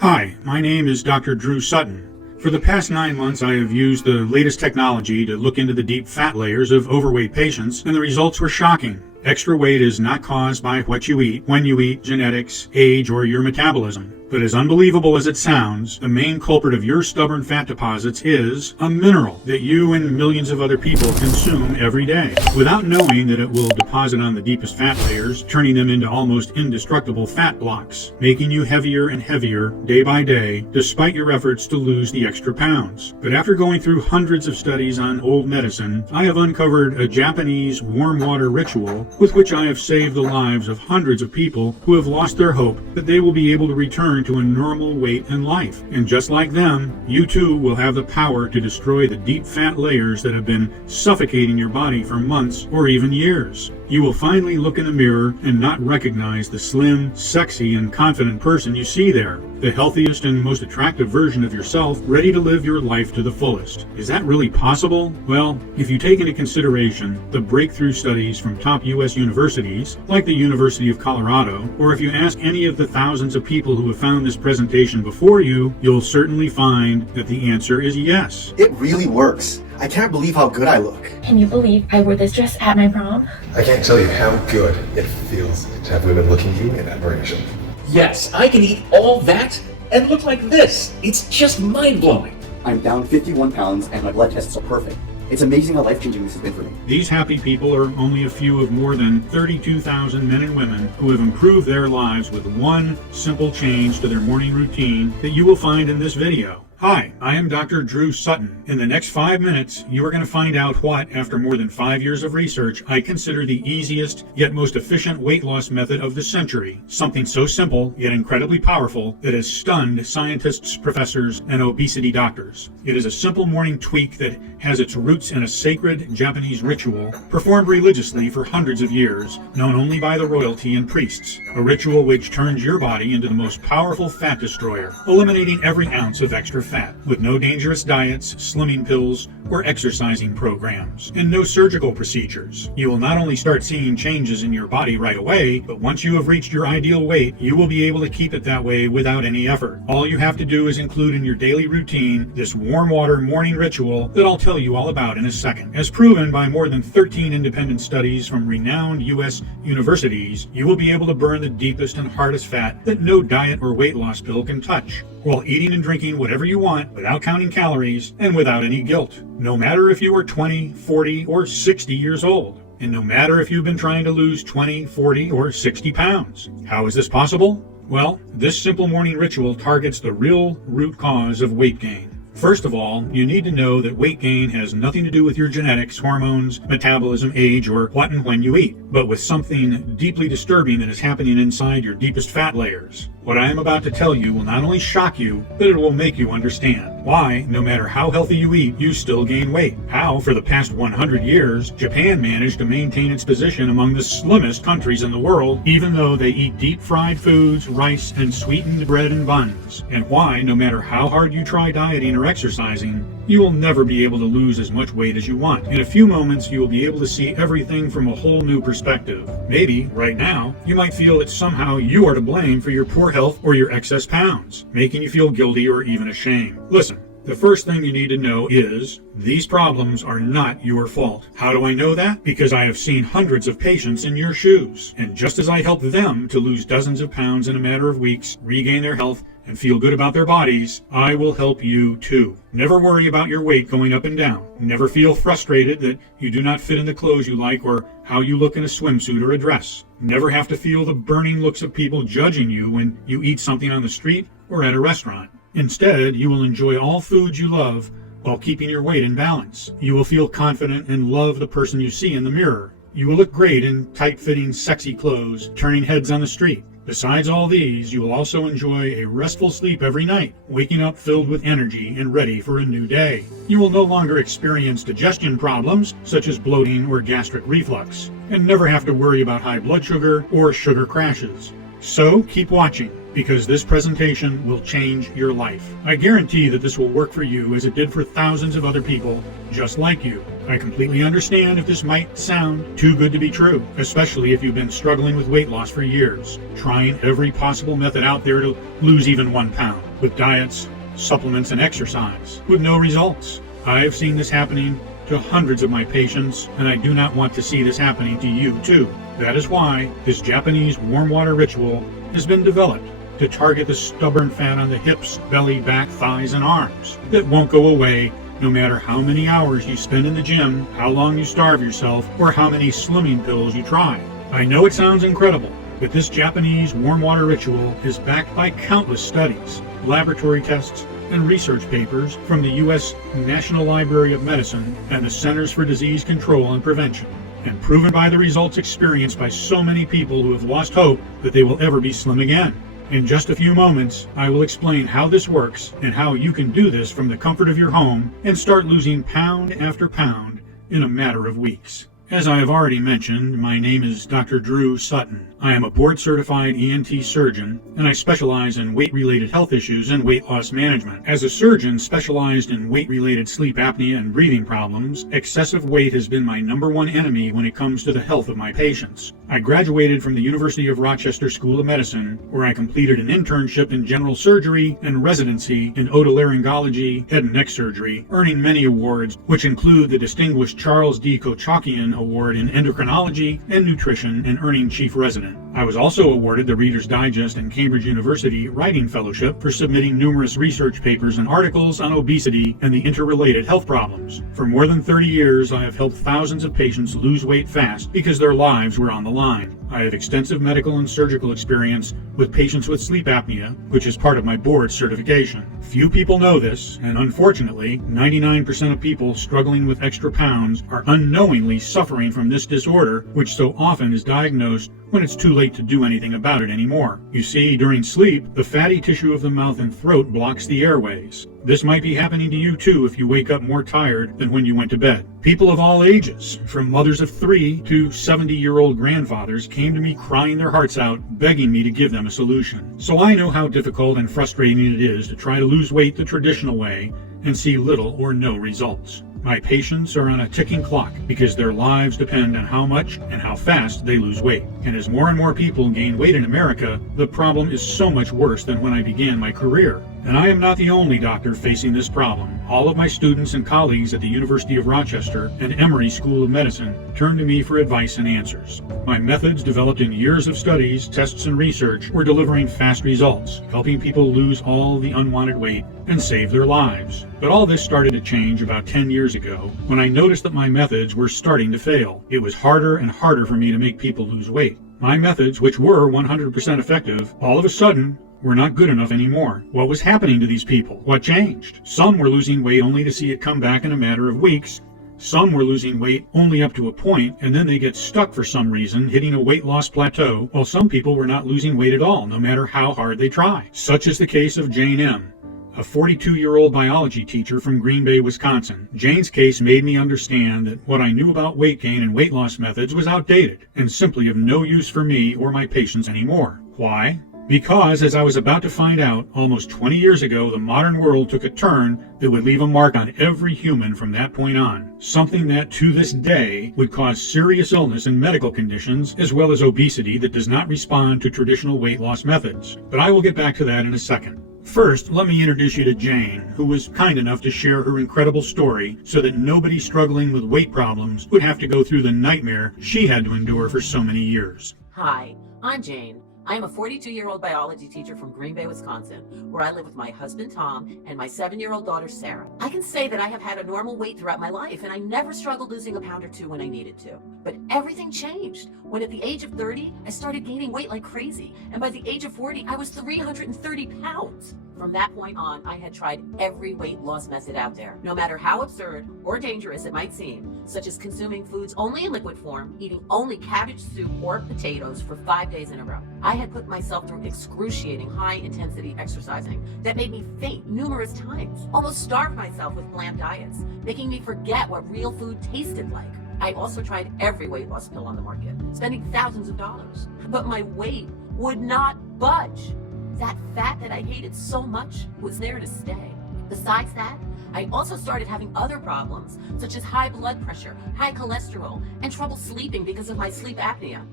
Hi, my name is Dr. Drew Sutton. For the past 9 months, I have used the latest technology to look into the deep fat layers of overweight patients, and the results were shocking. Extra weight is not caused by what you eat, when you eat, genetics, age, or your metabolism. But as unbelievable as it sounds, the main culprit of your stubborn fat deposits is a mineral that you and millions of other people consume every day, without knowing that it will deposit on the deepest fat layers, turning them into almost indestructible fat blocks, making you heavier and heavier day by day, despite your efforts to lose the extra pounds. But after going through hundreds of studies on old medicine, I have uncovered a Japanese warm water ritual with which I have saved the lives of hundreds of people who have lost their hope that they will be able to return to a normal weight in life. And just like them, you too will have the power to destroy the deep fat layers that have been suffocating your body for months or even years. You will finally look in the mirror and not recognize the slim, sexy, and confident person you see there, the healthiest and most attractive version of yourself, ready to live your life to the fullest. Is that really possible? Well, if you take into consideration the breakthrough studies from top U.S. universities, like the University of Colorado, or if you ask any of the thousands of people who have found this presentation before you, you'll certainly find that the answer is yes. It really works. I can't believe how good I look. Can you believe I wore this dress at my prom? I can't tell you how good it feels to have women looking at you in admiration. Yes, I can eat all that and look like this. It's just mind-blowing. I'm down 51 pounds and my blood tests are perfect. It's amazing how life-changing this has been for me. These happy people are only a few of more than 32,000 men and women who have improved their lives with one simple change to their morning routine that you will find in this video. Hi, I am Dr. Drew Sutton. In the next 5 minutes, you are going to find out what, after more than 5 years of research, I consider the easiest yet most efficient weight loss method of the century. Something so simple yet incredibly powerful that has stunned scientists, professors, and obesity doctors. It is a simple morning tweak that has its roots in a sacred Japanese ritual performed religiously for hundreds of years, known only by the royalty and priests. A ritual which turns your body into the most powerful fat destroyer, eliminating every ounce of extra fat, with no dangerous diets, slimming pills, or exercising programs, and no surgical procedures. You will not only start seeing changes in your body right away, but once you have reached your ideal weight, you will be able to keep it that way without any effort. All you have to do is include in your daily routine this warm water morning ritual that I'll tell you all about in a second. As proven by more than 13 independent studies from renowned U.S. universities, you will be able to burn the deepest and hardest fat that no diet or weight loss pill can touch, while eating and drinking whatever you want without counting calories and without any guilt. No matter if you are 20, 40, or 60 years old. And no matter if you've been trying to lose 20, 40, or 60 pounds. How is this possible? Well, this simple morning ritual targets the real root cause of weight gain. First of all, you need to know that weight gain has nothing to do with your genetics, hormones, metabolism, age, or what and when you eat, but with something deeply disturbing that is happening inside your deepest fat layers. What I am about to tell you will not only shock you, but it will make you understand why, no matter how healthy you eat, you still gain weight. How, for the past 100 years, Japan managed to maintain its position among the slimmest countries in the world, even though they eat deep-fried foods, rice, and sweetened bread and buns. And why, no matter how hard you try dieting or exercising, you will never be able to lose as much weight as you want. In a few moments, you will be able to see everything from a whole new perspective. Maybe, right now, you might feel that somehow you are to blame for your poor health or your excess pounds, making you feel guilty or even ashamed. Listen, the first thing you need to know is these problems are not your fault. How do I know that? Because I have seen hundreds of patients in your shoes. And just as I helped them to lose dozens of pounds in a matter of weeks, regain their health, and feel good about their bodies, I will help you too. Never worry about your weight going up and down. Never feel frustrated that you do not fit in the clothes you like or how you look in a swimsuit or a dress. Never have to feel the burning looks of people judging you when you eat something on the street or at a restaurant. Instead, you will enjoy all foods you love while keeping your weight in balance. You will feel confident and love the person you see in the mirror. You will look great in tight-fitting, sexy clothes, turning heads on the street. Besides all these, you will also enjoy a restful sleep every night, waking up filled with energy and ready for a new day. You will no longer experience digestion problems, such as bloating or gastric reflux, and never have to worry about high blood sugar or sugar crashes. So keep watching, because this presentation will change your life. I guarantee that this will work for you as it did for thousands of other people just like you. I completely understand if this might sound too good to be true, especially if you've been struggling with weight loss for years, trying every possible method out there to lose even 1 pound, with diets, supplements, and exercise, with no results. I've seen this happening to hundreds of my patients, and I do not want to see this happening to you too. That is why this Japanese warm water ritual has been developed to target the stubborn fat on the hips, belly, back, thighs, and arms that won't go away no matter how many hours you spend in the gym, how long you starve yourself, or how many slimming pills you try. I know it sounds incredible, but this Japanese warm water ritual is backed by countless studies, laboratory tests, and research papers from the U.S. National Library of Medicine and the Centers for Disease Control and Prevention, and proven by the results experienced by so many people who have lost hope that they will ever be slim again. In just a few moments, I will explain how this works and how you can do this from the comfort of your home and start losing pound after pound in a matter of weeks. As I have already mentioned, my name is Dr. Drew Sutton. I am a board-certified ENT surgeon, and I specialize in weight-related health issues and weight loss management. As a surgeon specialized in weight-related sleep apnea and breathing problems, excessive weight has been my #1 enemy when it comes to the health of my patients. I graduated from the University of Rochester School of Medicine, where I completed an internship in general surgery and residency in otolaryngology, head and neck surgery, earning many awards, which include the distinguished Charles D. Kochakian Award in endocrinology and nutrition, and earning chief resident. I was also awarded the Reader's Digest and Cambridge University Writing Fellowship for submitting numerous research papers and articles on obesity and the interrelated health problems. For more than 30 years, I have helped thousands of patients lose weight fast because their lives were on the line. I have extensive medical and surgical experience with patients with sleep apnea, which is part of my board certification. Few people know this, and unfortunately, 99% of people struggling with extra pounds are unknowingly suffering from this disorder, which so often is diagnosed when it's too late to do anything about it anymore. You see, during sleep, the fatty tissue of the mouth and throat blocks the airways. This might be happening to you too if you wake up more tired than when you went to bed. People of all ages, from mothers of 3 to 70-year-old grandfathers, came to me crying their hearts out, begging me to give them a solution. So I know how difficult and frustrating it is to try to lose weight the traditional way and see little or no results. My patients are on a ticking clock because their lives depend on how much and how fast they lose weight. And as more and more people gain weight in America, the problem is so much worse than when I began my career. And I am not the only doctor facing this problem. All of my students and colleagues at the University of Rochester and Emory School of Medicine turn to me for advice and answers. My methods, developed in years of studies, tests, and research, were delivering fast results, helping people lose all the unwanted weight and save their lives. But all this started to change about 10 years ago when I noticed that my methods were starting to fail. It was harder and harder for me to make people lose weight. My methods, which were 100% effective, all of a sudden were not good enough anymore. What was happening to these people? What changed? Some were losing weight only to see it come back in a matter of weeks. Some were losing weight only up to a point, and then they get stuck for some reason, hitting a weight loss plateau, while some people were not losing weight at all, no matter how hard they try. Such is the case of Jane M., a 42-year-old biology teacher from Green Bay, Wisconsin. Jane's case made me understand that what I knew about weight gain and weight loss methods was outdated and simply of no use for me or my patients anymore. Why? Because, as I was about to find out, almost 20 years ago, the modern world took a turn that would leave a mark on every human from that point on. Something that, to this day, would cause serious illness and medical conditions, as well as obesity that does not respond to traditional weight loss methods. But I will get back to that in a second. First, let me introduce you to Jane, who was kind enough to share her incredible story so that nobody struggling with weight problems would have to go through the nightmare she had to endure for so many years. Hi, I'm Jane. I am a 42-year-old biology teacher from Green Bay, Wisconsin, where I live with my husband, Tom, and my 7-year-old daughter, Sarah. I can say that I have had a normal weight throughout my life, and I never struggled losing a pound or two when I needed to. But everything changed when at the age of 30, I started gaining weight like crazy, and by the age of 40, I was 330 pounds. From that point on, I had tried every weight loss method out there, no matter how absurd or dangerous it might seem, such as consuming foods only in liquid form, eating only cabbage soup or potatoes for 5 days in a row. I had put myself through excruciating high-intensity exercising that made me faint numerous times, almost starved myself with bland diets, making me forget what real food tasted like. I also tried every weight loss pill on the market, spending thousands of dollars. But my weight would not budge. That fat that I hated so much was there to stay. Besides that, I also started having other problems, such as high blood pressure, high cholesterol, and trouble sleeping because of my sleep apnea.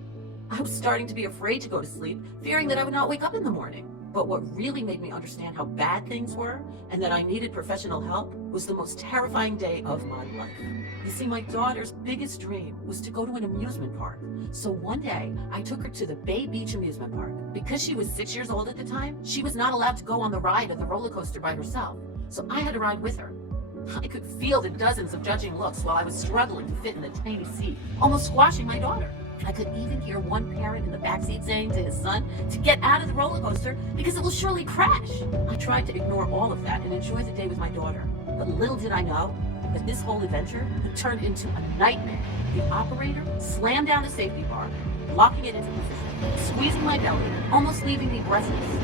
I was starting to be afraid to go to sleep, fearing that I would not wake up in the morning. But what really made me understand how bad things were and that I needed professional help was the most terrifying day of my life. You see, my daughter's biggest dream was to go to an amusement park. So one day, I took her to the Bay Beach amusement park. Because she was 6 years old at the time, she was not allowed to go on the ride of the roller coaster by herself. So I had to ride with her. I could feel the dozens of judging looks while I was struggling to fit in the tiny seat, almost squashing my daughter. I could even hear one parent in the backseat saying to his son to get out of the roller coaster because it will surely crash. I tried to ignore all of that and enjoy the day with my daughter. But little did I know that this whole adventure would turn into a nightmare. The operator slammed down the safety bar, locking it into position, squeezing my belly, almost leaving me breathless.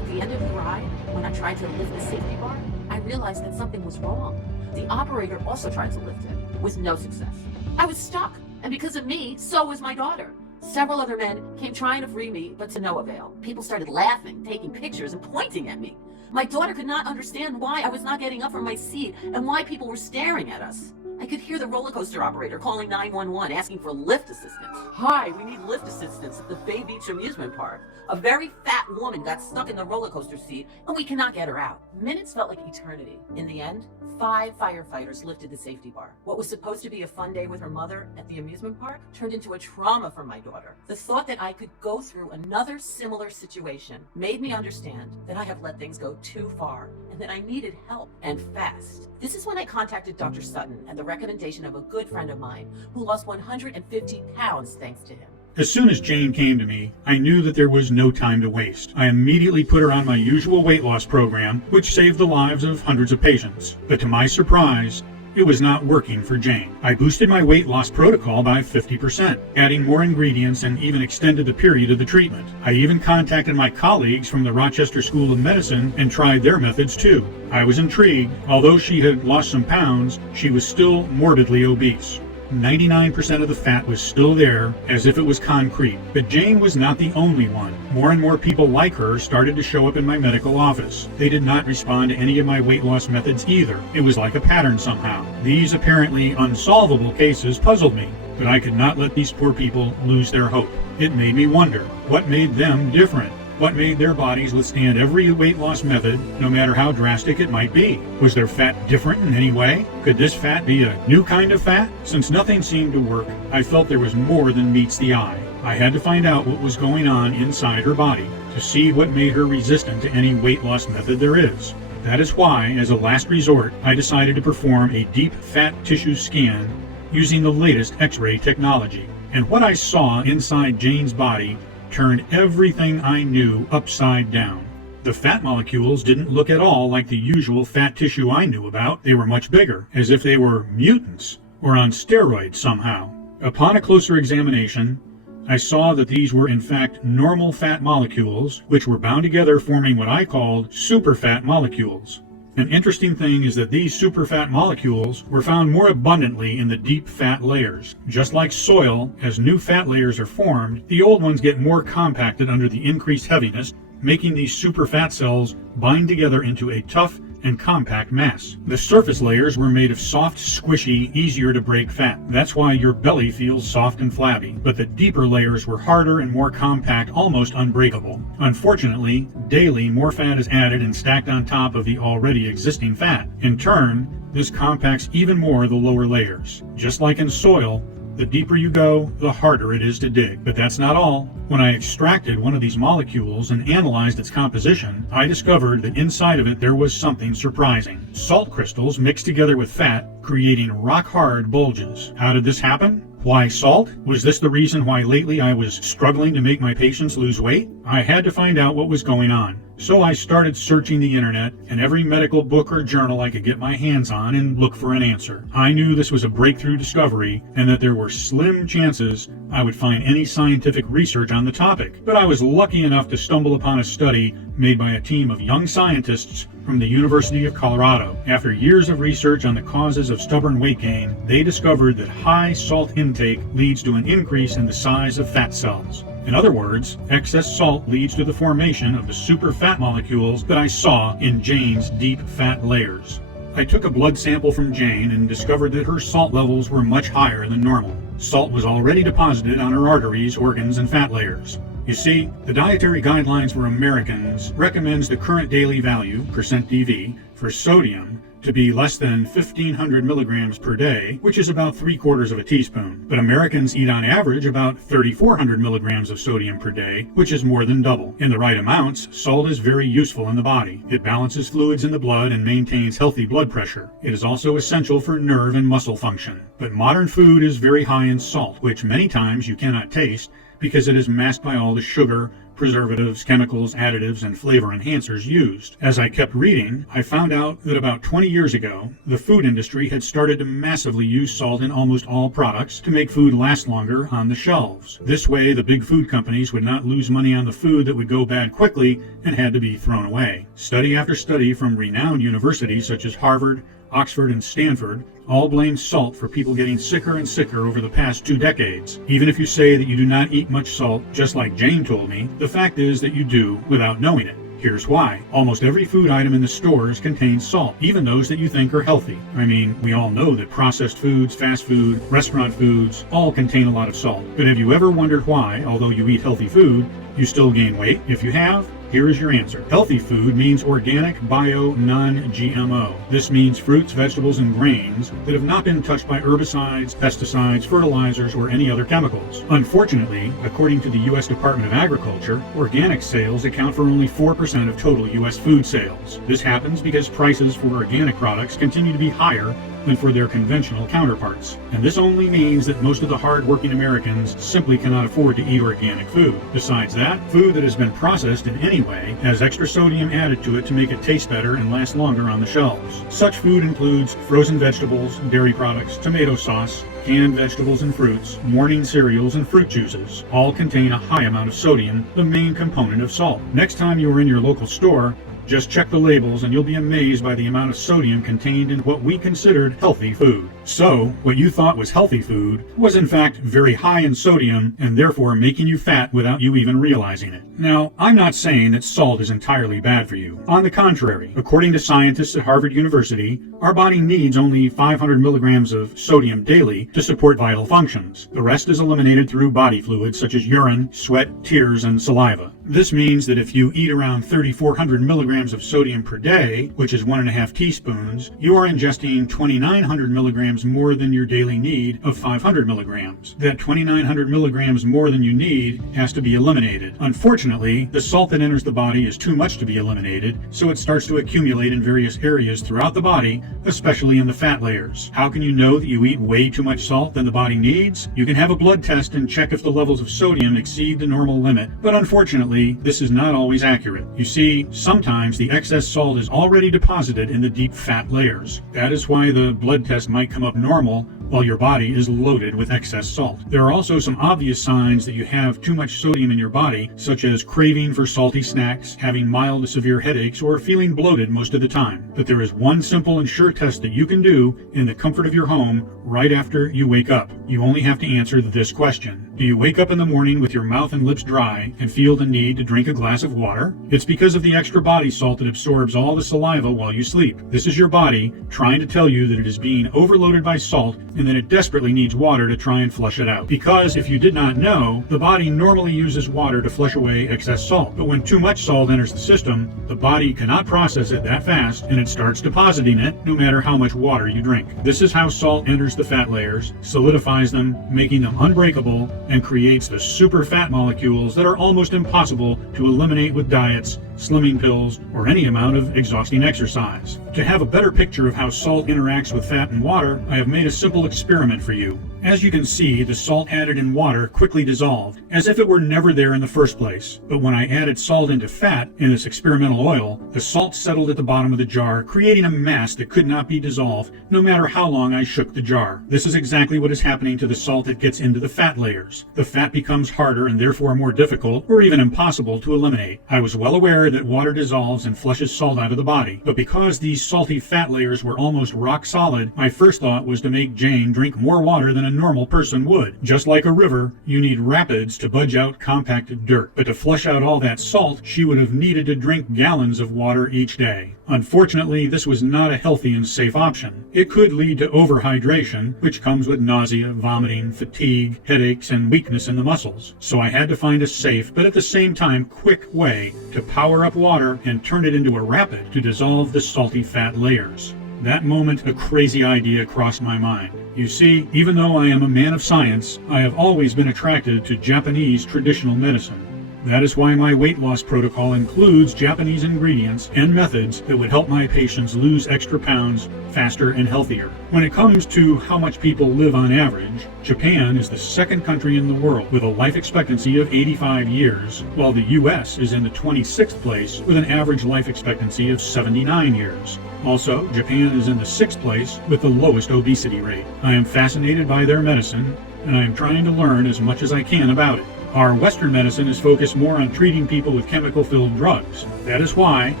At the end of the ride, when I tried to lift the safety bar, I realized that something was wrong. The operator also tried to lift it, with no success. I was stuck. And because of me, so was my daughter. Several other men came trying to free me, but to no avail. People started laughing, taking pictures, and pointing at me. My daughter could not understand why I was not getting up from my seat and why people were staring at us. I could hear the roller coaster operator calling 911, asking for lift assistance. Hi, we need lift assistance at the Bay Beach amusement park. A very fat woman got stuck in the roller coaster seat, and we cannot get her out. Minutes felt like eternity. In the end, 5 firefighters lifted the safety bar. What was supposed to be a fun day with her mother at the amusement park turned into a trauma for my daughter. The thought that I could go through another similar situation made me understand that I have let things go too far and that I needed help, and fast. This is when I contacted Dr. Sutton at the recommendation of a good friend of mine who lost 150 pounds thanks to him. As soon as Jane came to me, I knew that there was no time to waste. I immediately put her on my usual weight loss program, which saved the lives of hundreds of patients. But to my surprise, it was not working for Jane. I boosted my weight loss protocol by 50%, adding more ingredients and even extended the period of the treatment. I even contacted my colleagues from the Rochester School of Medicine and tried their methods too. I was intrigued. Although she had lost some pounds, she was still morbidly obese. 99% of the fat was still there, as if it was concrete. But Jane was not the only one. More and more people like her started to show up in my medical office. They did not respond to any of my weight loss methods either. It was like a pattern somehow. These apparently unsolvable cases puzzled me, but I could not let these poor people lose their hope. It made me wonder, what made them different? What made their bodies withstand every weight loss method, no matter how drastic it might be? Was their fat different in any way? Could this fat be a new kind of fat? Since nothing seemed to work, I felt there was more than meets the eye. I had to find out what was going on inside her body to see what made her resistant to any weight loss method there is. That is why, as a last resort, I decided to perform a deep fat tissue scan using the latest X-ray technology. And what I saw inside Jane's body turned everything I knew upside down. The fat molecules didn't look at all like the usual fat tissue I knew about. They were much bigger, as if they were mutants or on steroids somehow. Upon a closer examination, I saw that these were in fact normal fat molecules, which were bound together forming what I called superfat molecules. An interesting thing is that these superfat molecules were found more abundantly in the deep fat layers. Just like soil, as new fat layers are formed, the old ones get more compacted under the increased heaviness, making these superfat cells bind together into a tough and compact mass. The surface layers were made of soft, squishy, easier to break fat. That's why your belly feels soft and flabby. But the deeper layers were harder and more compact, almost unbreakable. Unfortunately, daily more fat is added and stacked on top of the already existing fat. In turn, this compacts even more the lower layers. Just like in soil, the deeper you go, the harder it is to dig. But that's not all. When I extracted one of these molecules and analyzed its composition, I discovered that inside of it there was something surprising. Salt crystals mixed together with fat, creating rock-hard bulges. How did this happen? Why salt? Was this the reason why lately I was struggling to make my patients lose weight? I had to find out what was going on. So I started searching the internet and every medical book or journal I could get my hands on and look for an answer. I knew this was a breakthrough discovery and that there were slim chances I would find any scientific research on the topic. But I was lucky enough to stumble upon a study made by a team of young scientists from the University of Colorado. After years of research on the causes of stubborn weight gain, they discovered that high salt intake leads to an increase in the size of fat cells. In other words, excess salt leads to the formation of the super fat molecules that I saw in Jane's deep fat layers. I took a blood sample from Jane and discovered that her salt levels were much higher than normal. Salt was already deposited on her arteries, organs, and fat layers. You see, the Dietary Guidelines for Americans recommends the current daily value, %DV, for sodium to be less than 1,500 milligrams per day, which is about 3/4 of a teaspoon. But Americans eat on average about 3,400 milligrams of sodium per day, which is more than double. In the right amounts, salt is very useful in the body. It balances fluids in the blood and maintains healthy blood pressure. It is also essential for nerve and muscle function. But modern food is very high in salt, which many times you cannot taste because it is masked by all the sugar, preservatives, chemicals, additives, and flavor enhancers used. As I kept reading, I found out that about 20 years ago, the food industry had started to massively use salt in almost all products to make food last longer on the shelves. This way, the big food companies would not lose money on the food that would go bad quickly and had to be thrown away. Study after study from renowned universities such as Harvard, Oxford, and Stanford all blame salt for people getting sicker and sicker over the past 2 decades. Even if you say that you do not eat much salt, just like Jane told me, the fact is that you do without knowing it. Here's why. Almost every food item in the stores contains salt, even those that you think are healthy. I mean, we all know that processed foods, fast food, restaurant foods, all contain a lot of salt. But have you ever wondered why, although you eat healthy food, you still gain weight? If you have, here is your answer. Healthy food means organic, bio, non-GMO. This means fruits, vegetables, and grains that have not been touched by herbicides, pesticides, fertilizers, or any other chemicals. Unfortunately, according to the U.S. Department of Agriculture, organic sales account for only 4% of total U.S. food sales. This happens because prices for organic products continue to be higher than for their conventional counterparts. And this only means that most of the hard-working Americans simply cannot afford to eat organic food. Besides that, food that has been processed in any way has extra sodium added to it to make it taste better and last longer on the shelves. Such food includes frozen vegetables, dairy products, tomato sauce, canned vegetables and fruits, morning cereals, and fruit juices. All contain a high amount of sodium, the main component of salt. Next time you are in your local store, just check the labels and you'll be amazed by the amount of sodium contained in what we considered healthy food. So, what you thought was healthy food was in fact very high in sodium and therefore making you fat without you even realizing it. Now, I'm not saying that salt is entirely bad for you. On the contrary, according to scientists at Harvard University, our body needs only 500 milligrams of sodium daily to support vital functions. The rest is eliminated through body fluids such as urine, sweat, tears, and saliva. This means that if you eat around 3,400 milligrams of sodium per day, which is 1.5 teaspoons, you are ingesting 2,900 milligrams more than your daily need of 500 milligrams. That 2,900 milligrams more than you need has to be eliminated. Unfortunately, the salt that enters the body is too much to be eliminated, so it starts to accumulate in various areas throughout the body, especially in the fat layers. How can you know that you eat way too much salt than the body needs? You can have a blood test and check if the levels of sodium exceed the normal limit, but unfortunately, this is not always accurate. You see, sometimes the excess salt is already deposited in the deep fat layers. That is why the blood test might come up normal while your body is loaded with excess salt. There are also some obvious signs that you have too much sodium in your body, such as craving for salty snacks, having mild to severe headaches, or feeling bloated most of the time. But there is one simple and sure test that you can do in the comfort of your home right after you wake up. You only have to answer this question. Do you wake up in the morning with your mouth and lips dry and feel the need to drink a glass of water? It's because of the extra body salt that absorbs all the saliva while you sleep. This is your body trying to tell you that it is being overloaded by salt and that it desperately needs water to try and flush it out. Because if you did not know, the body normally uses water to flush away excess salt. But when too much salt enters the system, the body cannot process it that fast and it starts depositing it no matter how much water you drink. This is how salt enters the fat layers, solidifies them, making them unbreakable, and creates the super fat molecules that are almost impossible to eliminate with diets, slimming pills, or any amount of exhausting exercise. To have a better picture of how salt interacts with fat and water, I have made a simple experiment for you. As you can see, the salt added in water quickly dissolved, as if it were never there in the first place. But when I added salt into fat in this experimental oil, the salt settled at the bottom of the jar, creating a mass that could not be dissolved, no matter how long I shook the jar. This is exactly what is happening to the salt that gets into the fat layers. The fat becomes harder and therefore more difficult, or even impossible to eliminate. I was well aware that water dissolves and flushes salt out of the body, but because these salty fat layers were almost rock solid, my first thought was to make Jane drink more water than a normal person would. Just like a river, you need rapids to budge out compacted dirt. But to flush out all that salt, she would have needed to drink gallons of water each day. Unfortunately, this was not a healthy and safe option. It could lead to overhydration, which comes with nausea, vomiting, fatigue, headaches, and weakness in the muscles. So I had to find a safe, but at the same time quick way to power up water and turn it into a rapid to dissolve the salty fat layers. That moment, a crazy idea crossed my mind. You see, even though I am a man of science, I have always been attracted to Japanese traditional medicine. That is why my weight loss protocol includes Japanese ingredients and methods that would help my patients lose extra pounds faster and healthier. When it comes to how much people live on average, Japan is the second country in the world with a life expectancy of 85 years, while the US is in the 26th place with an average life expectancy of 79 years. Also, Japan is in the 6th place with the lowest obesity rate. I am fascinated by their medicine, and I am trying to learn as much as I can about it. Our Western medicine is focused more on treating people with chemical-filled drugs. That is why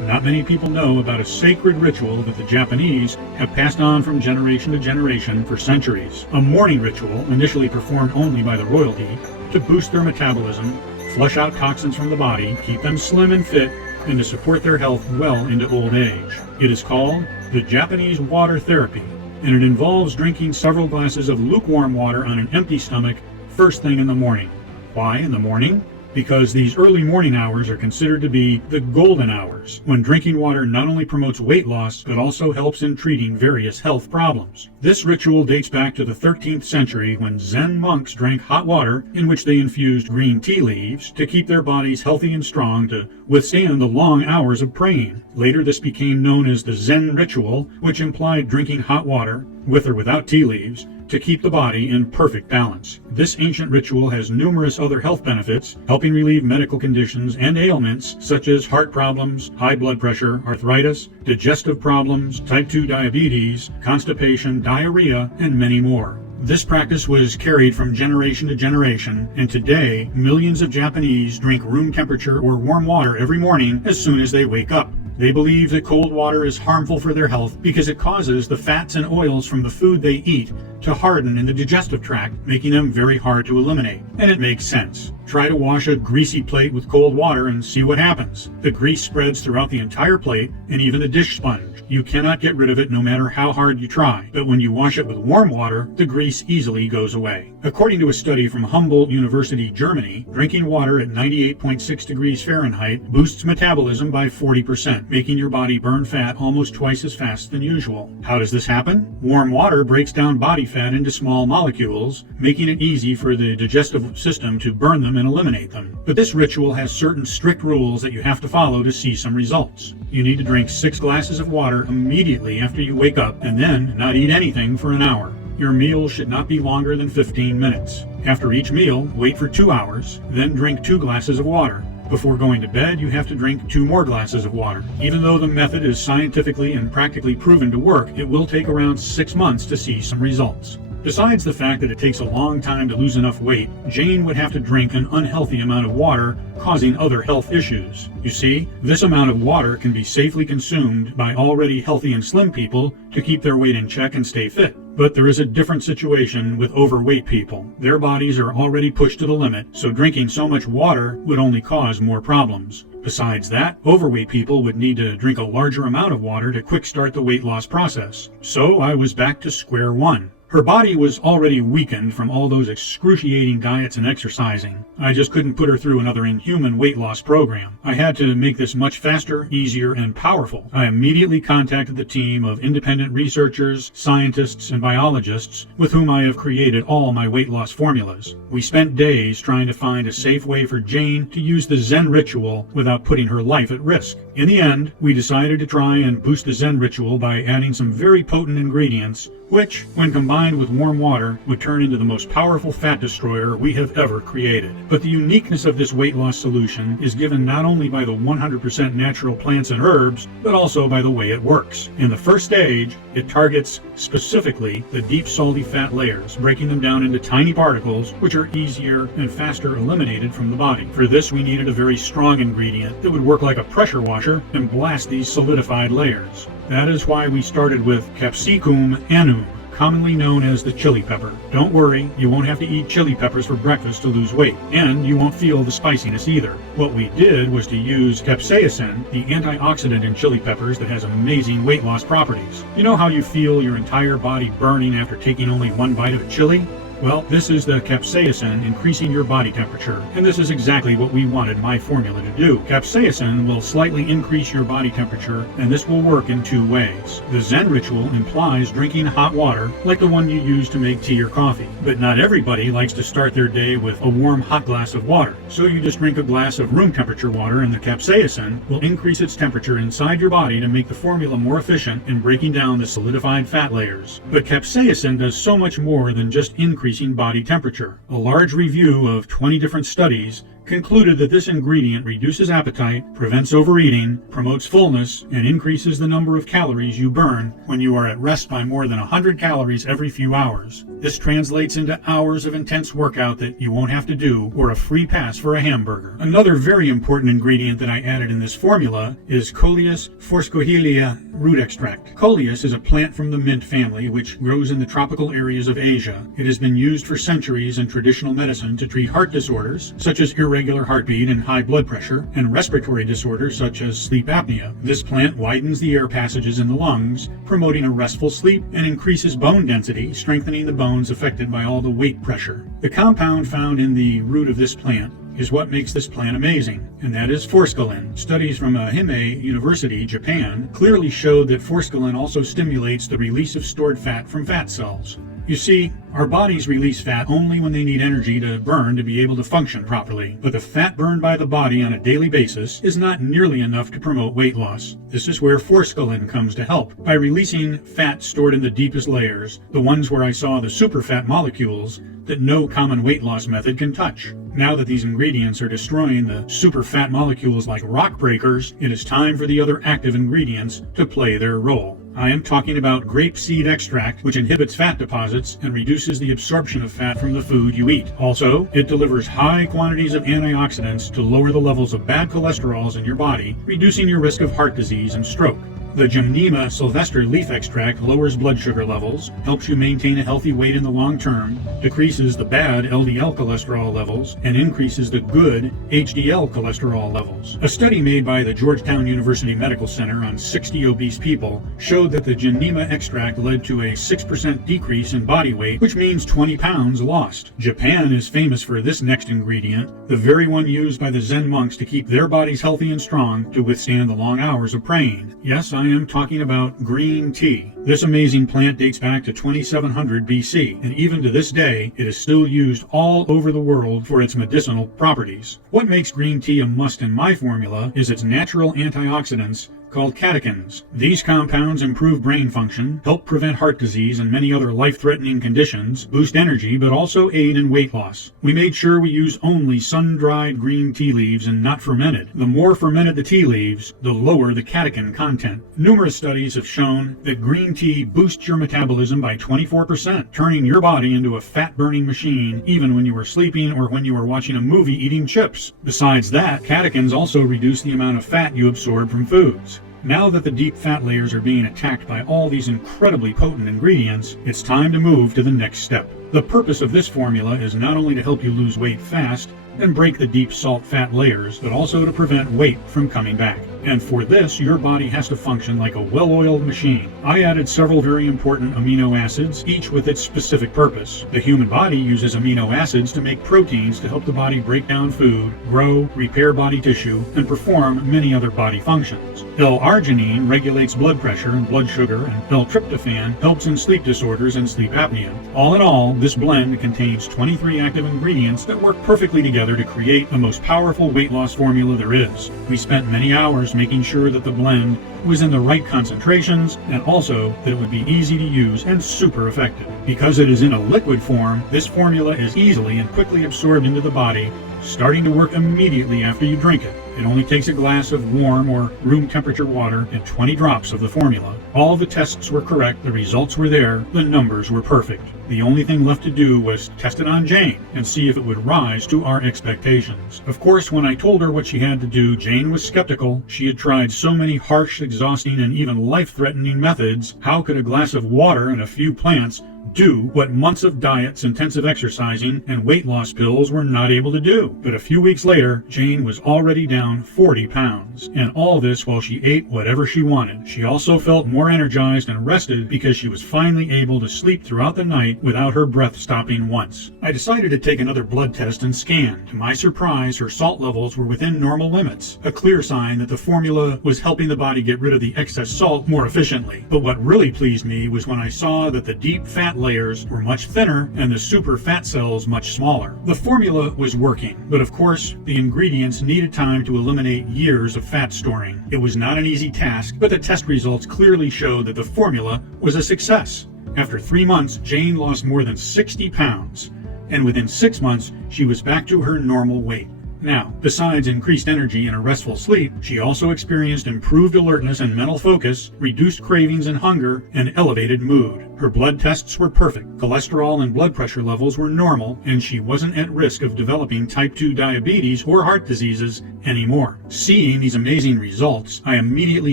not many people know about a sacred ritual that the Japanese have passed on from generation to generation for centuries. A morning ritual initially performed only by the royalty to boost their metabolism, flush out toxins from the body, keep them slim and fit, and to support their health well into old age. It is called the Japanese water therapy, and it involves drinking several glasses of lukewarm water on an empty stomach first thing in the morning. Why in the morning? Because these early morning hours are considered to be the golden hours, when drinking water not only promotes weight loss, but also helps in treating various health problems. This ritual dates back to the 13th century when Zen monks drank hot water in which they infused green tea leaves to keep their bodies healthy and strong to withstand the long hours of praying. Later this became known as the Zen ritual, which implied drinking hot water, with or without tea leaves, to keep the body in perfect balance. This ancient ritual has numerous other health benefits, helping relieve medical conditions and ailments such as heart problems, high blood pressure, arthritis, digestive problems, type 2 diabetes, constipation, diarrhea, and many more. This practice was carried from generation to generation, and today millions of Japanese drink room temperature or warm water every morning as soon as they wake up. They believe that cold water is harmful for their health because it causes the fats and oils from the food they eat to harden in the digestive tract, making them very hard to eliminate. And it makes sense. Try to wash a greasy plate with cold water and see what happens. The grease spreads throughout the entire plate and even the dish sponge. You cannot get rid of it no matter how hard you try. But when you wash it with warm water, the grease easily goes away. According to a study from Humboldt University, Germany, drinking water at 98.6 degrees Fahrenheit boosts metabolism by 40%, making your body burn fat almost twice as fast than usual. How does this happen? Warm water breaks down body fat into small molecules, making it easy for the digestive system to burn them and eliminate them. But this ritual has certain strict rules that you have to follow to see some results. You need to drink 6 glasses of water immediately after you wake up and then not eat anything for an hour. Your meal should not be longer than 15 minutes. After each meal, wait for 2 hours, then drink 2 glasses of water. Before going to bed, you have to drink 2 more glasses of water. Even though the method is scientifically and practically proven to work, it will take around 6 months to see some results. Besides the fact that it takes a long time to lose enough weight, Jane would have to drink an unhealthy amount of water, causing other health issues. You see, this amount of water can be safely consumed by already healthy and slim people to keep their weight in check and stay fit. But there is a different situation with overweight people. Their bodies are already pushed to the limit, so drinking so much water would only cause more problems. Besides that, overweight people would need to drink a larger amount of water to quick start the weight loss process. So I was back to square one. Her body was already weakened from all those excruciating diets and exercising. I just couldn't put her through another inhuman weight loss program. I had to make this much faster, easier, and powerful. I immediately contacted the team of independent researchers, scientists, and biologists with whom I have created all my weight loss formulas. We spent days trying to find a safe way for Jane to use the Zen ritual without putting her life at risk. In the end, we decided to try and boost the Zen ritual by adding some very potent ingredients, which, when combined with warm water, would turn into the most powerful fat destroyer we have ever created. But the uniqueness of this weight loss solution is given not only by the 100% natural plants and herbs, but also by the way it works. In the first stage, it targets specifically the deep salty fat layers, breaking them down into tiny particles, which are easier and faster eliminated from the body. For this, we needed a very strong ingredient that would work like a pressure washer and blast these solidified layers. That is why we started with Capsicum Annuum. commonly known as the chili pepper. Don't worry, you won't have to eat chili peppers for breakfast to lose weight, and you won't feel the spiciness either. What we did was to use capsaicin, the antioxidant in chili peppers that has amazing weight loss properties. You know how you feel your entire body burning after taking only one bite of a chili? Well, this is the capsaicin increasing your body temperature, and this is exactly what we wanted my formula to do. Capsaicin will slightly increase your body temperature, and this will work in two ways. The Zen ritual implies drinking hot water, like the one you use to make tea or coffee. But not everybody likes to start their day with a warm hot glass of water, so you just drink a glass of room temperature water, and the capsaicin will increase its temperature inside your body to make the formula more efficient in breaking down the solidified fat layers. But capsaicin does so much more than just increasing body temperature. A large review of 20 different studies concluded that this ingredient reduces appetite, prevents overeating, promotes fullness, and increases the number of calories you burn when you are at rest by more than 100 calories every few hours. This translates into hours of intense workout that you won't have to do, or a free pass for a hamburger. Another very important ingredient that I added in this formula is Coleus Forskohlii root extract. Coleus is a plant from the mint family which grows in the tropical areas of Asia. It has been used for centuries in traditional medicine to treat heart disorders, such as irregular heartbeat and high blood pressure, and respiratory disorders such as sleep apnea. This plant widens the air passages in the lungs, promoting a restful sleep, and increases bone density, strengthening the bones affected by all the weight pressure. The compound found in the root of this plant is what makes this plant amazing, and that is forskolin. Studies from Hime University, Japan, clearly showed that forskolin also stimulates the release of stored fat from fat cells. You see, our bodies release fat only when they need energy to burn to be able to function properly. But the fat burned by the body on a daily basis is not nearly enough to promote weight loss. This is where forskolin comes to help. By releasing fat stored in the deepest layers, the ones where I saw the superfat molecules that no common weight loss method can touch. Now that these ingredients are destroying the super fat molecules like rock breakers, it is time for the other active ingredients to play their role. I am talking about grape seed extract, which inhibits fat deposits and reduces the absorption of fat from the food you eat. Also, it delivers high quantities of antioxidants to lower the levels of bad cholesterols in your body, reducing your risk of heart disease and stroke. The Gymnema Sylvestre leaf extract lowers blood sugar levels, helps you maintain a healthy weight in the long term, decreases the bad LDL cholesterol levels, and increases the good HDL cholesterol levels. A study made by the Georgetown University Medical Center on 60 obese people showed that the Gymnema extract led to a 6% decrease in body weight, which means 20 pounds lost. Japan is famous for this next ingredient, the very one used by the Zen monks to keep their bodies healthy and strong to withstand the long hours of praying. Yes, I am talking about green tea. This amazing plant dates back to 2700 BC, and even to this day, it is still used all over the world for its medicinal properties. What makes green tea a must in my formula is its natural antioxidants called catechins. These compounds improve brain function, help prevent heart disease and many other life-threatening conditions, boost energy, but also aid in weight loss. We made sure we use only sun-dried green tea leaves and not fermented. The more fermented the tea leaves, the lower the catechin content. Numerous studies have shown that green tea boosts your metabolism by 24%, turning your body into a fat-burning machine even when you are sleeping or when you are watching a movie eating chips. Besides that, catechins also reduce the amount of fat you absorb from foods. Now that the deep fat layers are being attacked by all these incredibly potent ingredients, it's time to move to the next step. The purpose of this formula is not only to help you lose weight fast and break the deep salt fat layers, but also to prevent weight from coming back. And for this, your body has to function like a well-oiled machine. I added several very important amino acids, each with its specific purpose. The human body uses amino acids to make proteins to help the body break down food, grow, repair body tissue, and perform many other body functions. L-arginine regulates blood pressure and blood sugar, and L-tryptophan helps in sleep disorders and sleep apnea. All in all, this blend contains 23 active ingredients that work perfectly together to create the most powerful weight loss formula there is. We spent many hours making sure that the blend was in the right concentrations and also that it would be easy to use and super effective. Because it is in a liquid form, this formula is easily and quickly absorbed into the body, starting to work immediately after you drink it. It only takes a glass of warm or room temperature water and 20 drops of the formula. All the tests were correct, the results were there, the numbers were perfect. The only thing left to do was test it on Jane and see if it would rise to our expectations. Of course, when I told her what she had to do, Jane was skeptical. She had tried so many harsh, exhausting, and even life-threatening methods. How could a glass of water and a few plants do what months of diets, intensive exercising, and weight loss pills were not able to do? But a few weeks later, Jane was already down 40 pounds. And all this while she ate whatever she wanted. She also felt more energized and rested because she was finally able to sleep throughout the night without her breath stopping once. I decided to take another blood test and scan. To my surprise, her salt levels were within normal limits, a clear sign that the formula was helping the body get rid of the excess salt more efficiently. But what really pleased me was when I saw that the deep fat layers were much thinner and the super fat cells much smaller. The formula was working, but of course, the ingredients needed time to eliminate years of fat storing. It was not an easy task, but the test results clearly showed that the formula was a success. After 3 months, Jane lost more than 60 pounds, and within 6 months, she was back to her normal weight. Now, besides increased energy and a restful sleep, she also experienced improved alertness and mental focus, reduced cravings and hunger, and elevated mood. Her blood tests were perfect, cholesterol and blood pressure levels were normal, and she wasn't at risk of developing type 2 diabetes or heart diseases anymore. Seeing these amazing results, I immediately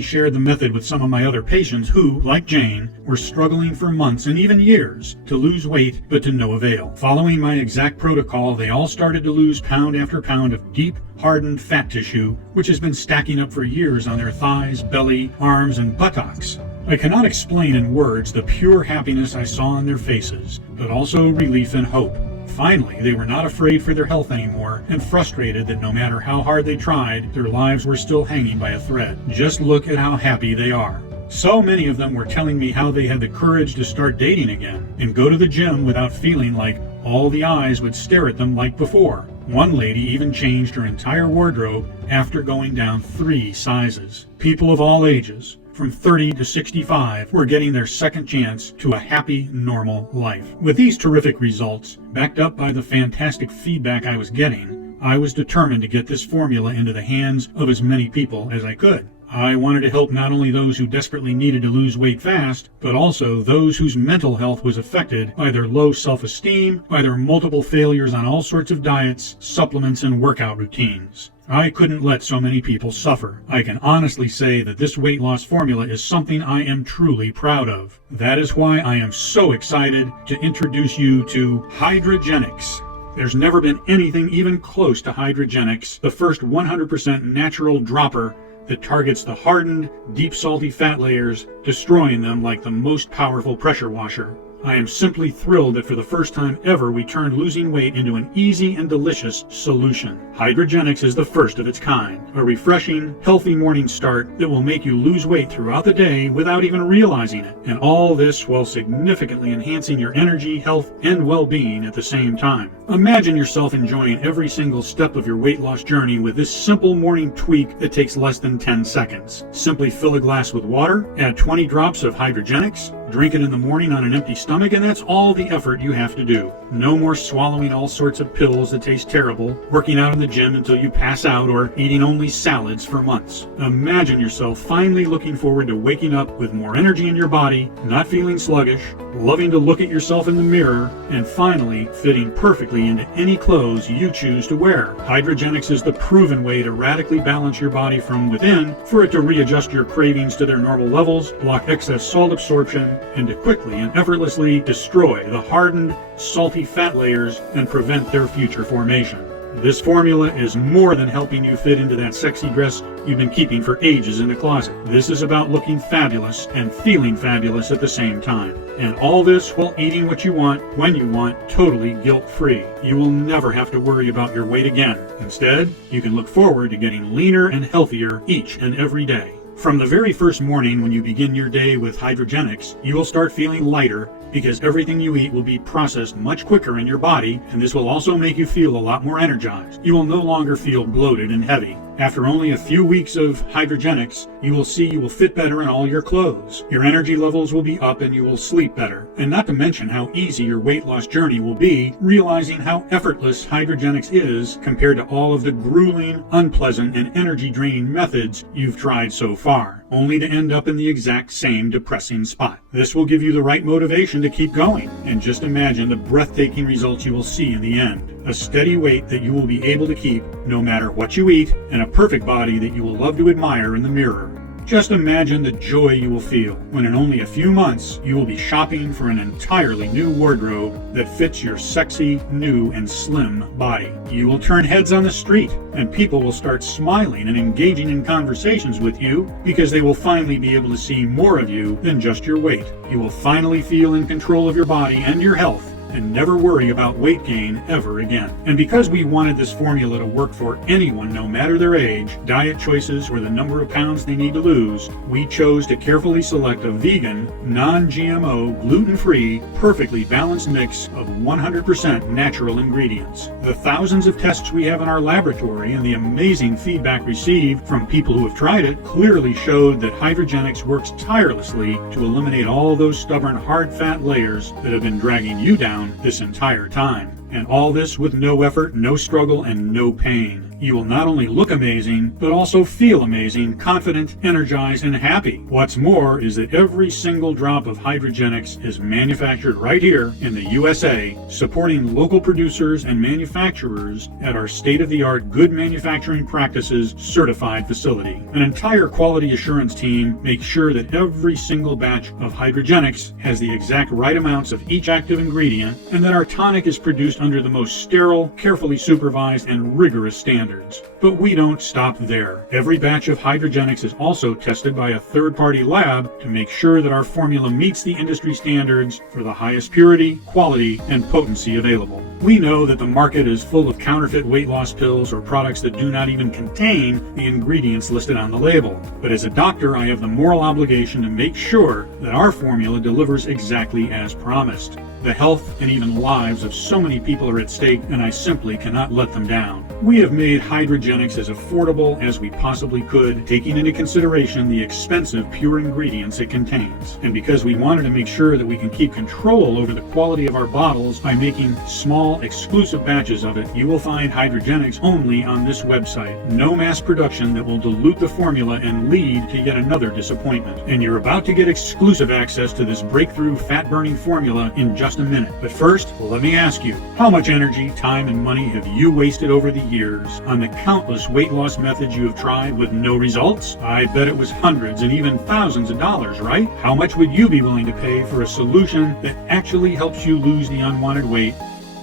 shared the method with some of my other patients who, like Jane, were struggling for months and even years to lose weight, but to no avail. Following my exact protocol, they all started to lose pound after pound of deep, hardened fat tissue, which has been stacking up for years on their thighs, belly, arms, and buttocks. I cannot explain in words the pure happiness I saw on their faces, but also relief and hope. Finally, they were not afraid for their health anymore and frustrated that no matter how hard they tried, their lives were still hanging by a thread. Just look at how happy they are. So many of them were telling me how they had the courage to start dating again and go to the gym without feeling like all the eyes would stare at them like before. One lady even changed her entire wardrobe after going down 3 sizes. People of all ages, from 30 to 65, were getting their second chance to a happy, normal life. With these terrific results, backed up by the fantastic feedback I was getting, I was determined to get this formula into the hands of as many people as I could. I wanted to help not only those who desperately needed to lose weight fast, but also those whose mental health was affected by their low self-esteem, by their multiple failures on all sorts of diets, supplements, and workout routines. I couldn't let so many people suffer. I can honestly say that this weight loss formula is something I am truly proud of. That is why I am so excited to introduce you to Hidragenix. There's never been anything even close to Hidragenix, the first 100% natural dropper that targets the hardened, deep salty fat layers, destroying them like the most powerful pressure washer. I am simply thrilled that for the first time ever we turned losing weight into an easy and delicious solution. Hidragenix is the first of its kind, a refreshing, healthy morning start that will make you lose weight throughout the day without even realizing it, and all this while significantly enhancing your energy, health, and well-being at the same time. Imagine yourself enjoying every single step of your weight loss journey with this simple morning tweak that takes less than 10 seconds. Simply fill a glass with water, add 20 drops of Hidragenix, drink it in the morning on an empty stomach, and that's all the effort you have to do. No more swallowing all sorts of pills that taste terrible, working out in the gym until you pass out, or eating only salads for months. Imagine yourself finally looking forward to waking up with more energy in your body, not feeling sluggish, loving to look at yourself in the mirror, and finally fitting perfectly into any clothes you choose to wear. Hidragenix is the proven way to radically balance your body from within, for it to readjust your cravings to their normal levels, block excess salt absorption, and to quickly and effortlessly destroy the hardened, salty fat layers and prevent their future formation. This formula is more than helping you fit into that sexy dress you've been keeping for ages in the closet. This is about looking fabulous and feeling fabulous at the same time. And all this while eating what you want, when you want, totally guilt-free. You will never have to worry about your weight again. Instead, you can look forward to getting leaner and healthier each and every day. From the very first morning when you begin your day with Hidragenix, you will start feeling lighter because everything you eat will be processed much quicker in your body, and this will also make you feel a lot more energized. You will no longer feel bloated and heavy. After only a few weeks of Hidragenix, you will see you will fit better in all your clothes. Your energy levels will be up and you will sleep better. And not to mention how easy your weight loss journey will be, realizing how effortless Hidragenix is compared to all of the grueling, unpleasant, and energy-draining methods you've tried so far, only to end up in the exact same depressing spot. This will give you the right motivation to keep going, and just imagine the breathtaking results you will see in the end. A steady weight that you will be able to keep no matter what you eat, and a perfect body that you will love to admire in the mirror. Just imagine the joy you will feel when in only a few months you will be shopping for an entirely new wardrobe that fits your sexy, new, and slim body. You will turn heads on the street, and people will start smiling and engaging in conversations with you because they will finally be able to see more of you than just your weight. You will finally feel in control of your body and your health, and never worry about weight gain ever again. And because we wanted this formula to work for anyone no matter their age, diet choices, or the number of pounds they need to lose, we chose to carefully select a vegan, non-GMO, gluten-free, perfectly balanced mix of 100% natural ingredients. The thousands of tests we have in our laboratory and the amazing feedback received from people who have tried it clearly showed that Hidragenix works tirelessly to eliminate all those stubborn hard fat layers that have been dragging you down this entire time. And all this with no effort, no struggle, and no pain. You will not only look amazing, but also feel amazing, confident, energized, and happy. What's more is that every single drop of Hidragenix is manufactured right here in the USA, supporting local producers and manufacturers at our state-of-the-art Good Manufacturing Practices certified facility. An entire quality assurance team makes sure that every single batch of Hidragenix has the exact right amounts of each active ingredient, and that our tonic is produced under the most sterile, carefully supervised, and rigorous standards. But we don't stop there. Every batch of Hidragenix is also tested by a third-party lab to make sure that our formula meets the industry standards for the highest purity, quality, and potency available. We know that the market is full of counterfeit weight loss pills or products that do not even contain the ingredients listed on the label. But as a doctor, I have the moral obligation to make sure that our formula delivers exactly as promised. The health and even lives of so many people are at stake, and I simply cannot let them down. We have made Hidragenix as affordable as we possibly could, taking into consideration the expensive pure ingredients it contains. And because we wanted to make sure that we can keep control over the quality of our bottles by making small, exclusive batches of it, you will find Hidragenix only on this website. No mass production that will dilute the formula and lead to yet another disappointment. And you're about to get exclusive access to this breakthrough fat-burning formula in just a minute. But first, let me ask you, how much energy, time, and money have you wasted over the years on the countless weight loss methods you have tried with no results? I bet it was hundreds and even thousands of dollars, right? How much would you be willing to pay for a solution that actually helps you lose the unwanted weight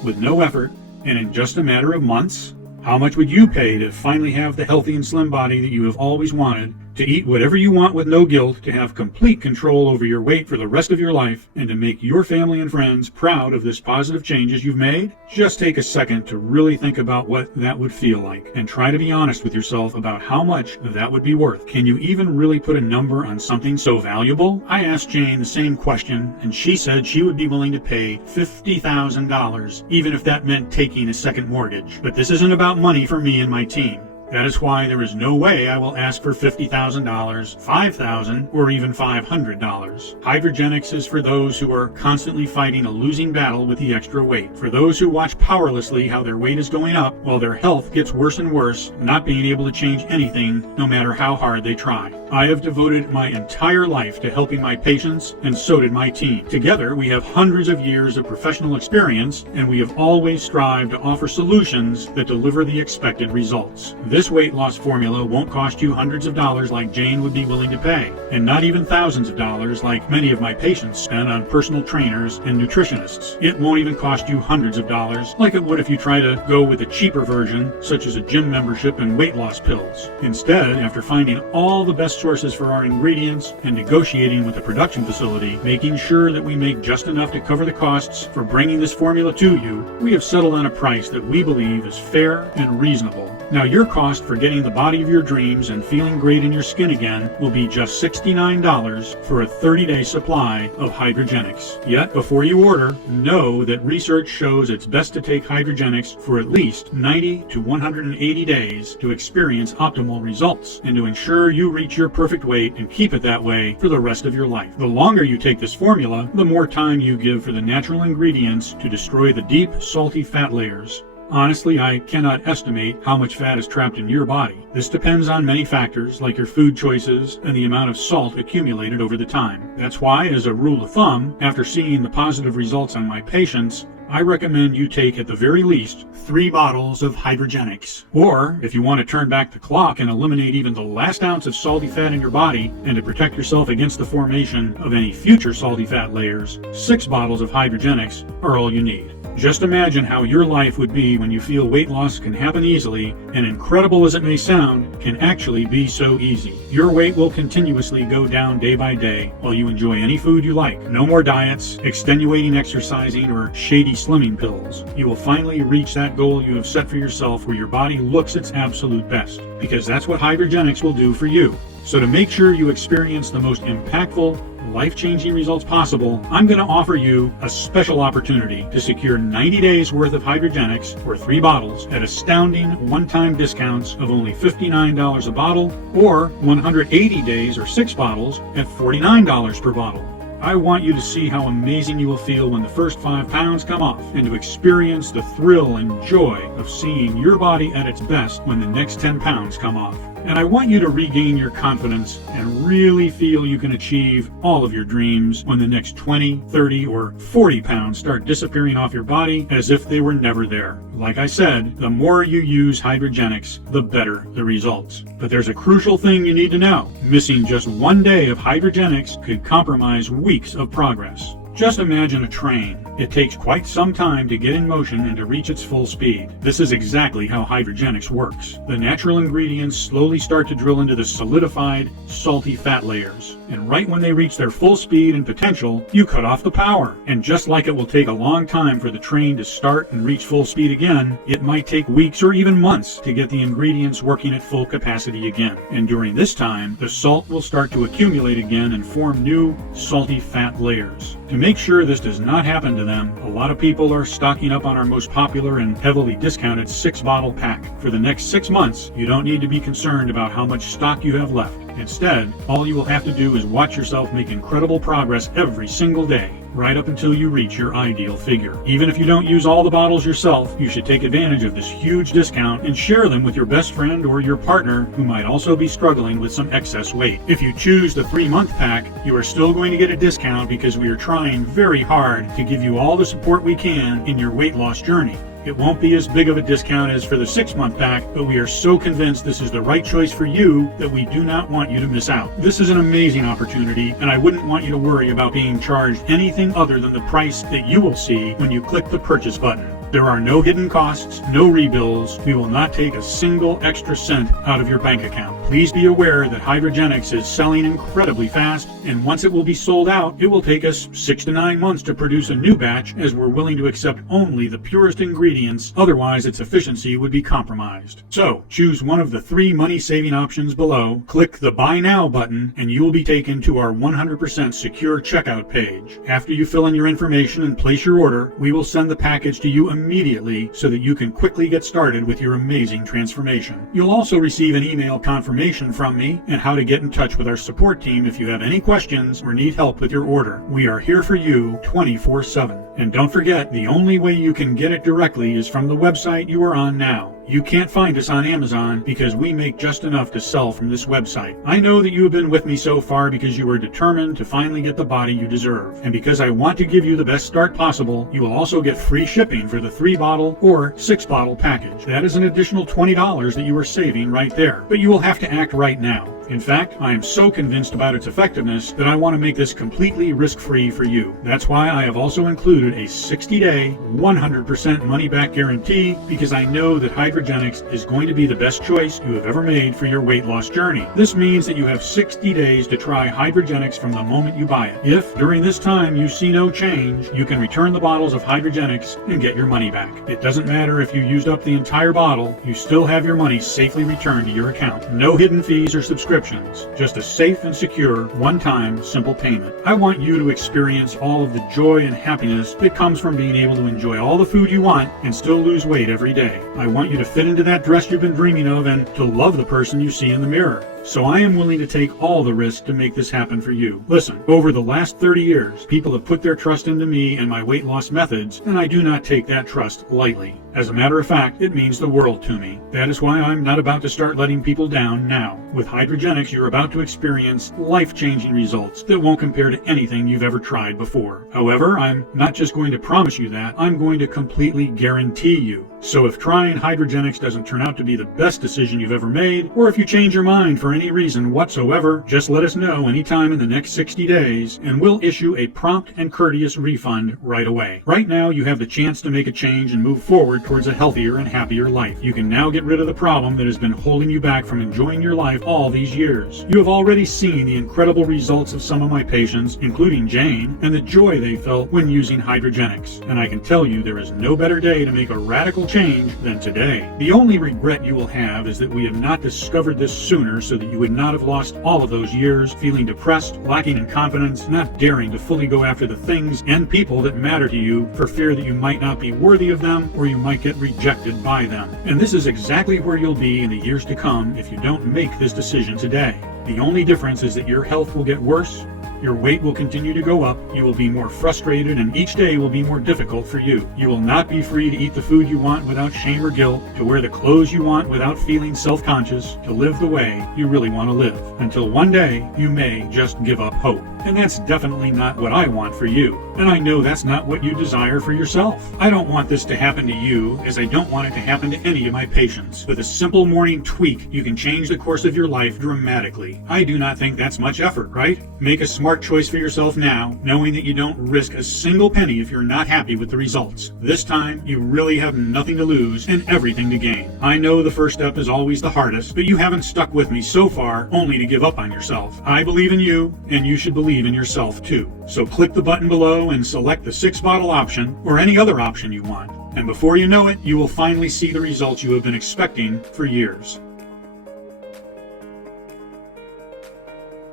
with no effort and in just a matter of months? How much would you pay to finally have the healthy and slim body that you have always wanted, to eat whatever you want with no guilt, to have complete control over your weight for the rest of your life, and to make your family and friends proud of this positive changes you've made? Just take a second to really think about what that would feel like, and try to be honest with yourself about how much that would be worth. Can you even really put a number on something so valuable? I asked Jane the same question, and she said she would be willing to pay $50,000, even if that meant taking a second mortgage. But this isn't about money for me and my team. That is why there is no way I will ask for $50,000, $5,000, or even $500. Hidragenix is for those who are constantly fighting a losing battle with the extra weight. For those who watch powerlessly how their weight is going up while their health gets worse and worse, not being able to change anything no matter how hard they try. I have devoted my entire life to helping my patients, and so did my team. Together, we have hundreds of years of professional experience, and we have always strived to offer solutions that deliver the expected results. This weight loss formula won't cost you hundreds of dollars like Jane would be willing to pay, and not even thousands of dollars like many of my patients spend on personal trainers and nutritionists. It won't even cost you hundreds of dollars like it would if you try to go with a cheaper version, such as a gym membership and weight loss pills. Instead, after finding all the best sources for our ingredients and negotiating with the production facility, making sure that we make just enough to cover the costs for bringing this formula to you, we have settled on a price that we believe is fair and reasonable. Now your cost for getting the body of your dreams and feeling great in your skin again will be just $69 for a 30-day supply of Hidragenix. Yet, before you order, know that research shows it's best to take Hidragenix for at least 90 to 180 days to experience optimal results and to ensure you reach your perfect weight and keep it that way for the rest of your life. The longer you take this formula, the more time you give for the natural ingredients to destroy the deep, salty fat layers. Honestly, I cannot estimate how much fat is trapped in your body. This depends on many factors like your food choices and the amount of salt accumulated over the time. That's why, as a rule of thumb, after seeing the positive results on my patients, I recommend you take at the very least 3 bottles of Hidragenix. Or, if you want to turn back the clock and eliminate even the last ounce of salty fat in your body and to protect yourself against the formation of any future salty fat layers, 6 bottles of Hidragenix are all you need. Just imagine how your life would be when you feel weight loss can happen easily, and incredible as it may sound, can actually be so easy. Your weight will continuously go down day by day while you enjoy any food you like. No more diets, extenuating exercising, or shady slimming pills. You will finally reach that goal you have set for yourself where your body looks its absolute best, because that's what Hidragenix will do for you. So to make sure you experience the most impactful, life-changing results possible, I'm going to offer you a special opportunity to secure 90 days worth of Hidragenix for 3 bottles at astounding one-time discounts of only $59 a bottle, or 180 days or 6 bottles at $49 per bottle. I want you to see how amazing you will feel when the first 5 pounds come off, and to experience the thrill and joy of seeing your body at its best when the next 10 pounds come off. And I want you to regain your confidence and really feel you can achieve all of your dreams when the next 20, 30, or 40 pounds start disappearing off your body as if they were never there. Like I said, the more you use Hidragenix, the better the results. But there's a crucial thing you need to know. Missing just 1 day of Hidragenix could compromise weeks of progress. Just imagine a train. It takes quite some time to get in motion and to reach its full speed. This is exactly how Hidragenix works. The natural ingredients slowly start to drill into the solidified, salty fat layers. And right when they reach their full speed and potential, you cut off the power. And just like it will take a long time for the train to start and reach full speed again, it might take weeks or even months to get the ingredients working at full capacity again. And during this time, the salt will start to accumulate again and form new, salty fat layers. To make sure this does not happen to them, a lot of people are stocking up on our most popular and heavily discounted 6-bottle pack. For the next 6 months, you don't need to be concerned about how much stock you have left. Instead, all you will have to do is watch yourself make incredible progress every single day, right up until you reach your ideal figure. Even if you don't use all the bottles yourself, you should take advantage of this huge discount and share them with your best friend or your partner who might also be struggling with some excess weight. If you choose the 3-month pack, you are still going to get a discount because we are trying very hard to give you all the support we can in your weight loss journey. It won't be as big of a discount as for the 6-month pack, but we are so convinced this is the right choice for you that we do not want you to miss out. This is an amazing opportunity, and I wouldn't want you to worry about being charged anything other than the price that you will see when you click the purchase button. There are no hidden costs, no rebills. We will not take a single extra cent out of your bank account. Please be aware that Hidragenix is selling incredibly fast, and once it will be sold out, it will take us 6 to 9 months to produce a new batch, as we're willing to accept only the purest ingredients, otherwise its efficiency would be compromised. So, choose one of the 3 money-saving options below, click the Buy Now button, and you will be taken to our 100% secure checkout page. After you fill in your information and place your order, we will send the package to you immediately so that you can quickly get started with your amazing transformation. You'll also receive an email confirmation from me and how to get in touch with our support team if you have any questions or need help with your order. We are here for you 24/7. And don't forget, the only way you can get it directly is from the website you are on now. You can't find us on Amazon because we make just enough to sell from this website. I know that you have been with me so far because you are determined to finally get the body you deserve. And because I want to give you the best start possible, you will also get free shipping for the 3-bottle or 6-bottle package. That is an additional $20 that you are saving right there. But you will have to act right now. In fact, I am so convinced about its effectiveness that I want to make this completely risk-free for you. That's why I have also included a 60-day, 100% money-back guarantee, because I know that Hidragenix Hidragenix is going to be the best choice you have ever made for your weight loss journey. This means that you have 60 days to try Hidragenix from the moment you buy it. If, during this time, you see no change, you can return the bottles of Hidragenix and get your money back. It doesn't matter if you used up the entire bottle, you still have your money safely returned to your account. No hidden fees or subscriptions, just a safe and secure, one-time, simple payment. I want you to experience all of the joy and happiness that comes from being able to enjoy all the food you want and still lose weight every day. I want you to fit into that dress you've been dreaming of and to love the person you see in the mirror. So I am willing to take all the risk to make this happen for you. Listen, over the last 30 years, people have put their trust into me and my weight loss methods, and I do not take that trust lightly. As a matter of fact, it means the world to me. That is why I'm not about to start letting people down now. With Hidragenix, you're about to experience life-changing results that won't compare to anything you've ever tried before. However, I'm not just going to promise you that, I'm going to completely guarantee you. So if trying Hidragenix doesn't turn out to be the best decision you've ever made, or if you change your mind for any reason whatsoever, just let us know anytime in the next 60 days, and we'll issue a prompt and courteous refund right away. Right now, you have the chance to make a change and move forward towards a healthier and happier life. You can now get rid of the problem that has been holding you back from enjoying your life all these years. You have already seen the incredible results of some of my patients, including Jane, and the joy they felt when using Hidragenix. And I can tell you there is no better day to make a radical change than today. The only regret you will have is that we have not discovered this sooner so that you would not have lost all of those years feeling depressed, lacking in confidence, not daring to fully go after the things and people that matter to you for fear that you might not be worthy of them or you might get rejected by them. And this is exactly where you'll be in the years to come if you don't make this decision today. The only difference is that your health will get worse, your weight will continue to go up, you will be more frustrated, and each day will be more difficult for you. You will not be free to eat the food you want without shame or guilt, to wear the clothes you want without feeling self-conscious, to live the way you really want to live. Until one day, you may just give up hope. And that's definitely not what I want for you. And I know that's not what you desire for yourself. I don't want this to happen to you, as I don't want it to happen to any of my patients. With a simple morning tweak, you can change the course of your life dramatically. I do not think that's much effort, right? Make a smart choice for yourself now, knowing that you don't risk a single penny if you're not happy with the results. This time, you really have nothing to lose and everything to gain. I know the first step is always the hardest, but you haven't stuck with me so far only to give up on yourself. I believe in you, and you should believe in yourself too. So click the button below and select the 6-bottle option or any other option you want. And before you know it, you will finally see the results you have been expecting for years.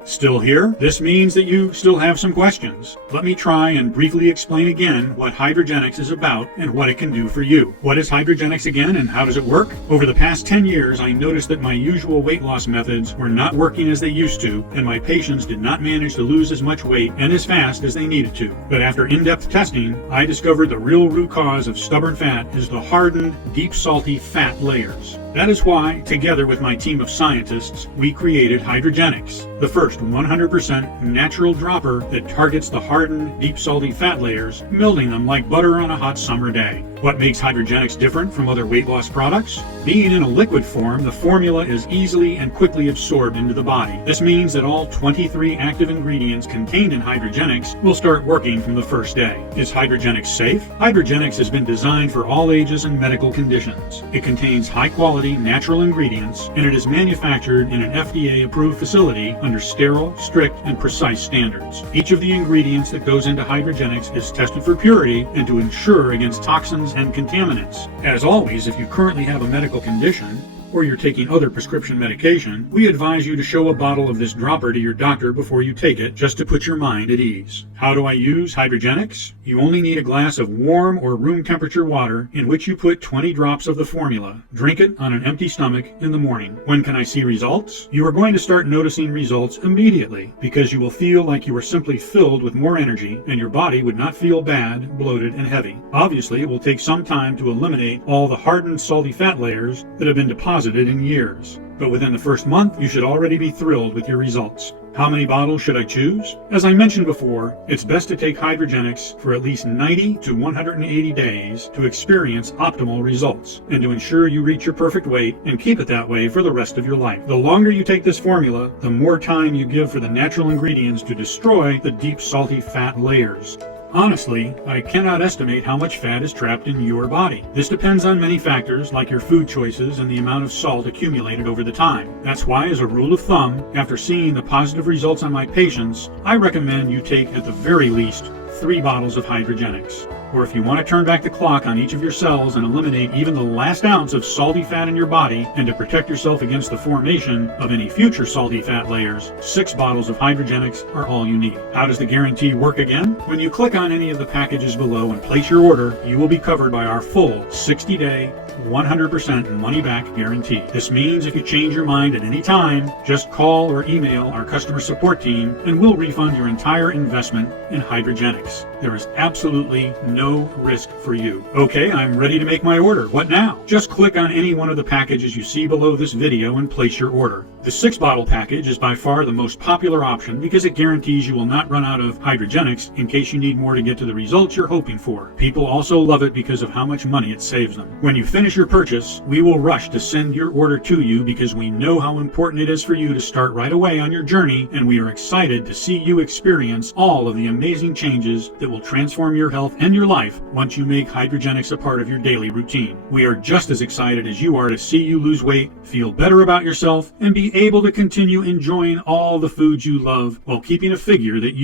Still here? This means that you still have some questions. Let me try and briefly explain again what Hidragenix is about and what it can do for you. What is Hidragenix again and how does it work? Over the past 10 years, I noticed that my usual weight loss methods were not working as they used to, and my patients did not manage to lose as much weight and as fast as they needed to. But after in-depth testing, I discovered the real root cause of stubborn fat is the hardened, deep salty fat layers. That is why, together with my team of scientists, we created Hidragenix, the first 100% natural dropper that targets the hardened, deep salty fat layers, melting them like butter on a hot summer day. What makes Hidragenix different from other weight loss products? Being in a liquid form, the formula is easily and quickly absorbed into the body. This means that all 23 active ingredients contained in Hidragenix will start working from the first day. Is Hidragenix safe? Hidragenix has been designed for all ages and medical conditions. It contains high-quality natural ingredients, and it is manufactured in an FDA-approved facility under sterile, strict, and precise standards. Each of the ingredients that goes into Hidragenix is tested for purity and to ensure against toxins and contaminants. As always, if you currently have a medical condition, or you're taking other prescription medication, we advise you to show a bottle of this dropper to your doctor before you take it, just to put your mind at ease. How do I use Hidragenix? You only need a glass of warm or room temperature water in which you put 20 drops of the formula. Drink it on an empty stomach in the morning. When can I see results? You are going to start noticing results immediately, because you will feel like you are simply filled with more energy, and your body would not feel bad, bloated, and heavy. Obviously, it will take some time to eliminate all the hardened salty fat layers that have been deposited in years. But within the first month, you should already be thrilled with your results. How many bottles should I choose? As I mentioned before, it's best to take Hidragenix for at least 90 to 180 days to experience optimal results, and to ensure you reach your perfect weight and keep it that way for the rest of your life. The longer you take this formula, the more time you give for the natural ingredients to destroy the deep salty fat layers. Honestly, I cannot estimate how much fat is trapped in your body. This depends on many factors like your food choices and the amount of salt accumulated over the time. That's why, as a rule of thumb, after seeing the positive results on my patients, I recommend you take at the very least 3 bottles of Hidragenix. Or if you want to turn back the clock on each of your cells and eliminate even the last ounce of salty fat in your body, and to protect yourself against the formation of any future salty fat layers, 6 bottles of Hidragenix are all you need. How does the guarantee work again? When you click on any of the packages below and place your order, you will be covered by our full 60-day, 100% money-back guarantee. This means if you change your mind at any time, just call or email our customer support team and we'll refund your entire investment in Hidragenix. There is absolutely no risk for you. Okay, I'm ready to make my order. What now? Just click on any one of the packages you see below this video and place your order. The 6-bottle package is by far the most popular option because it guarantees you will not run out of Hidragenix in case you need more to get to the results you're hoping for. People also love it because of how much money it saves them. When you finish your purchase, we will rush to send your order to you because we know how important it is for you to start right away on your journey, and we are excited to see you experience all of the amazing changes that will transform your health and your life once you make Hidragenix a part of your daily routine. We are just as excited as you are to see you lose weight, feel better about yourself, and be able to continue enjoying all the foods you love while keeping a figure that you